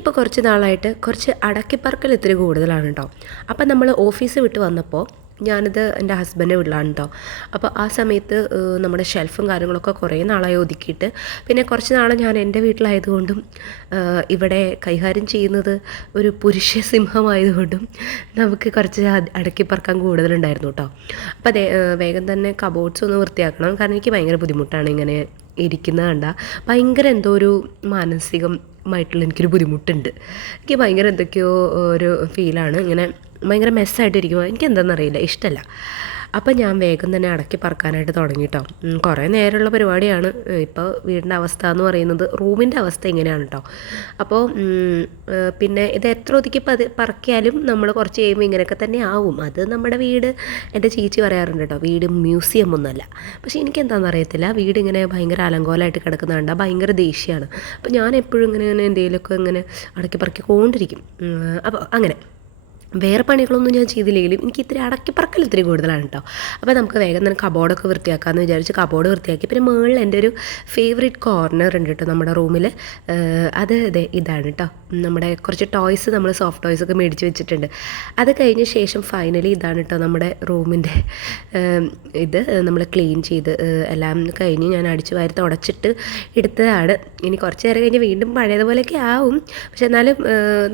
എനിക്കിപ്പോൾ കുറച്ച് നാളായിട്ട് കുറച്ച് അടക്കിപ്പറക്കൽ ഇത്തിരി കൂടുതലാണ് കേട്ടോ. അപ്പം നമ്മൾ ഓഫീസ് വിട്ട് വന്നപ്പോൾ ഞാനിത് എൻ്റെ ഹസ്ബൻഡിൻ്റെ വീട്ടിലാണ് കേട്ടോ. അപ്പോൾ ആ സമയത്ത് നമ്മുടെ ഷെൽഫും കാര്യങ്ങളൊക്കെ കുറേ നാളായി ഒതുക്കിയിട്ട്, പിന്നെ കുറച്ച് നാൾ ഞാൻ എൻ്റെ വീട്ടിലായതുകൊണ്ടും ഇവിടെ കൈകാര്യം ചെയ്യുന്നത് ഒരു പുരുഷ സിംഹമായതുകൊണ്ടും നമുക്ക് കുറച്ച് അടക്കിപ്പറക്കാൻ കൂടുതലുണ്ടായിരുന്നു കേട്ടോ. അപ്പോൾ അതേ വേഗം തന്നെ കബോർഡ്സ് ഒന്ന് വൃത്തിയാക്കണം. കാരണം എനിക്ക് ഭയങ്കര ബുദ്ധിമുട്ടാണ് ഇങ്ങനെ ഇരിക്കുന്നത് കണ്ട. ഭയങ്കര എന്തോ ഒരു മാനസികമായിട്ടുള്ള എനിക്കൊരു ബുദ്ധിമുട്ടുണ്ട്. എനിക്ക് ഭയങ്കര എന്തൊക്കെയോ ഒരു ഫീലാണ്. ഇങ്ങനെ ഭയങ്കര മെസ്സായിട്ടിരിക്കുമ്പോൾ എനിക്ക് എന്താണെന്നറിയില്ല, ഇഷ്ടമല്ല. അപ്പോൾ ഞാൻ വേഗം തന്നെ അടക്കി പറക്കാനായിട്ട് തുടങ്ങി കേട്ടോ. കുറേ നേരമുള്ള പരിപാടിയാണ്. ഇപ്പോൾ വീടിൻ്റെ അവസ്ഥ എന്ന് പറയുന്നത്, റൂമിൻ്റെ അവസ്ഥ ഇങ്ങനെയാണ് കേട്ടോ. അപ്പോൾ പിന്നെ ഇത് എത്ര ഒതുക്കി പറക്കിയാലും നമ്മൾ കുറച്ച് കഴിയുമ്പോൾ ഇങ്ങനെയൊക്കെ തന്നെ ആവും. അത് നമ്മുടെ വീട്, എൻ്റെ ചേച്ചി പറയാറുണ്ട് കേട്ടോ, വീട് മ്യൂസിയം ഒന്നുമല്ല. പക്ഷേ എനിക്ക് എന്താണെന്ന് അറിയത്തില്ല, വീട് ഇങ്ങനെ ഭയങ്കര അലങ്കോലമായിട്ട് കിടക്കുന്ന കണ്ടാൽ ഭയങ്കര ദേഷ്യമാണ്. അപ്പോൾ ഞാൻ എപ്പോഴും ഇങ്ങനെ എന്തെങ്കിലുമൊക്കെ ഇങ്ങനെ അടക്കി പറക്കിക്കൊണ്ടിരിക്കും. അപ്പോൾ അങ്ങനെ വേറെ പണികളൊന്നും ഞാൻ ചെയ്തില്ലെങ്കിലും എനിക്ക് ഇത്തിരി അടക്കിപ്പറക്കൽ ഇത്തിരി കൂടുതലാണ് കേട്ടോ. അപ്പോൾ നമുക്ക് വേഗം തന്നെ കബോർഡൊക്കെ വൃത്തിയാക്കാമെന്ന് വിചാരിച്ച് കബോർഡ് വൃത്തിയാക്കി. പിന്നെ മുകളിൽ എൻ്റെ ഒരു ഫേവറേറ്റ് കോർണർ ഉണ്ട് കേട്ടോ നമ്മുടെ റൂമിൽ. അത് ഇതാണ് കേട്ടോ, നമ്മുടെ കുറച്ച് ടോയ്സ്, നമ്മൾ സോഫ്റ്റ് ടോയ്സൊക്കെ മേടിച്ച് വെച്ചിട്ടുണ്ട്. അത് കഴിഞ്ഞ ശേഷം ഫൈനലി ഇതാണ് കേട്ടോ നമ്മുടെ റൂമിൻ്റെ ഇത് നമ്മൾ ക്ലീൻ ചെയ്ത് എല്ലാം കഴിഞ്ഞ് ഞാൻ അടിച്ച് വാരി തുടച്ചിട്ട് എടുത്തതാണ്. ഇനി കുറച്ച് നേരം കഴിഞ്ഞ് വീണ്ടും പഴയതുപോലെയൊക്കെ ആവും. പക്ഷെ എന്നാലും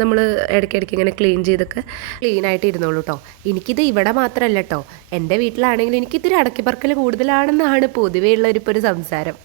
നമ്മൾ ഇടയ്ക്കിടയ്ക്ക് ഇങ്ങനെ ക്ലീൻ ചെയ്തൊക്കെ ക്ലീനായിട്ട് ഇരുന്നോളൂ കേട്ടോ. എനിക്കിത് ഇവിടെ മാത്രമല്ല കേട്ടോ, എൻ്റെ വീട്ടിലാണെങ്കിലും എനിക്കിത്തിരി അടക്കിപ്പറക്കൽ കൂടുതലാണെന്നാണ് പൊതുവേ ഉള്ള ഒരു സംസാരം.